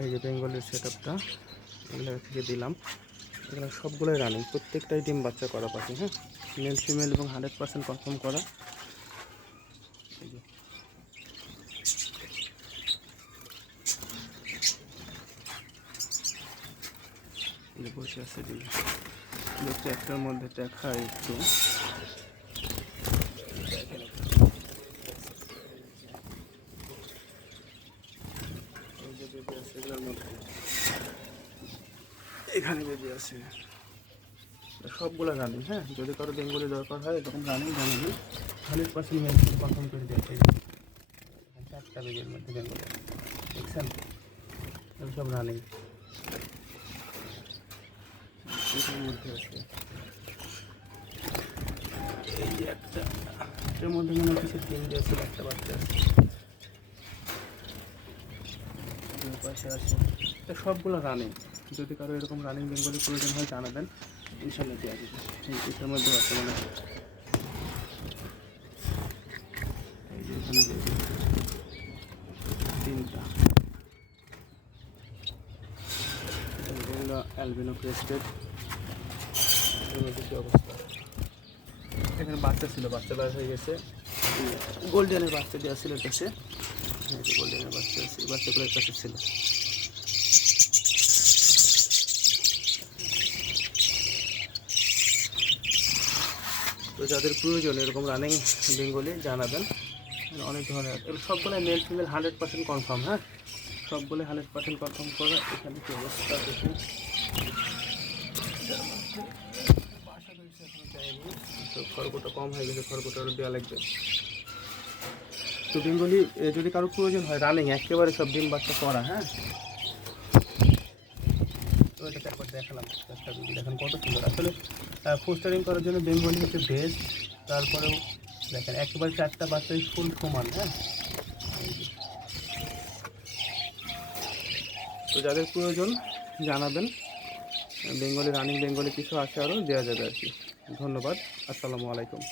এই যে বেঙ্গলের সেট আপটা এগুলো থেকে দিলাম। এগুলো সবগুলোই রানিং প্রত্যেকটাই ডিম বাচ্চা করা পাখি হ্যাঁ? মেল ফিমেল এবং হান্ড্রেড পার্সেন্ট কনফার্ম করা। বসে আছে ডিম একটার মধ্যে দেখা একটু দেখেন একটু। এই যে বেবি আছে এগুলোর মধ্যে। এখানে বেবি আছে। সবগুলো রানিং হ্যাঁ? যদি কারও বেঙ্গলি দরকার হয় এরকম রানিং জানাবেন হান্ড্রেড পার্সেন্ট কনফার্ম করে দিয়েছে চারটা বেবির মধ্যে বেঙ্গলি। দেখছেন সব রানিং এটার মধ্যে আছে। এই যে একটা এটার মধ্যে মনে কিছু ডিম দিয়েছিল একটা বাচ্চা আছে। দুই পাশে আছে? এটা সবগুলো রানিং যদি কারও এরকম রানিং বেঙ্গলি প্রয়োজন হয় জানাবেন। ইনশাল্লাহ যাবে এই এটার মধ্যে মানে। এই যে এখানে তিনটা। অ্যালবিনো ক্রেস্টেড অবস্থা? এখানে বাচ্চা ছিল বাচ্চা বার হয়ে গেছে। গোল্ডেনের বাচ্চা দেওয়া ছিল কাছে গোল্ডেনের বাচ্চা আছে, এই বাচ্চাগুলোর কাছে ছিল। তো যাদের প্রয়োজন, এরকম রানিং বেঙ্গলি জানাবেন। অনেক ধরনের সবগুলো male female hundred percent confirm হ্যাঁ? সবগুলো হান্ড্রেড পার্সেন্ট কনফার্ম করা এখানে কি অবস্থা দেখুন। খড়গোটা কম হয়ে গেছে খড়গোটা আরও দেওয়া লাগবে। তো বেঙ্গলি যদি কারও প্রয়োজন হয় রানিং একেবারে সব ডিম বাচ্চা করা হ্যাঁ? তো এটাকে একবার দেখালাম দেখেন কত সুন্দর। আসলে পোস্টারিং করার জন্য বেঙ্গলি হচ্ছে বেস্ট তারপরেও দেখেন, একেবারে চারটা বাচ্চাই ফুল সমান হ্যাঁ? তো যাদের প্রয়োজন, জানাবেন। বেঙ্গলি রানিং বেঙ্গলি কিছু আছে আরও দেওয়া যাবে আর কি। ধন্যবাদ, আসসালামু আলাইকুম।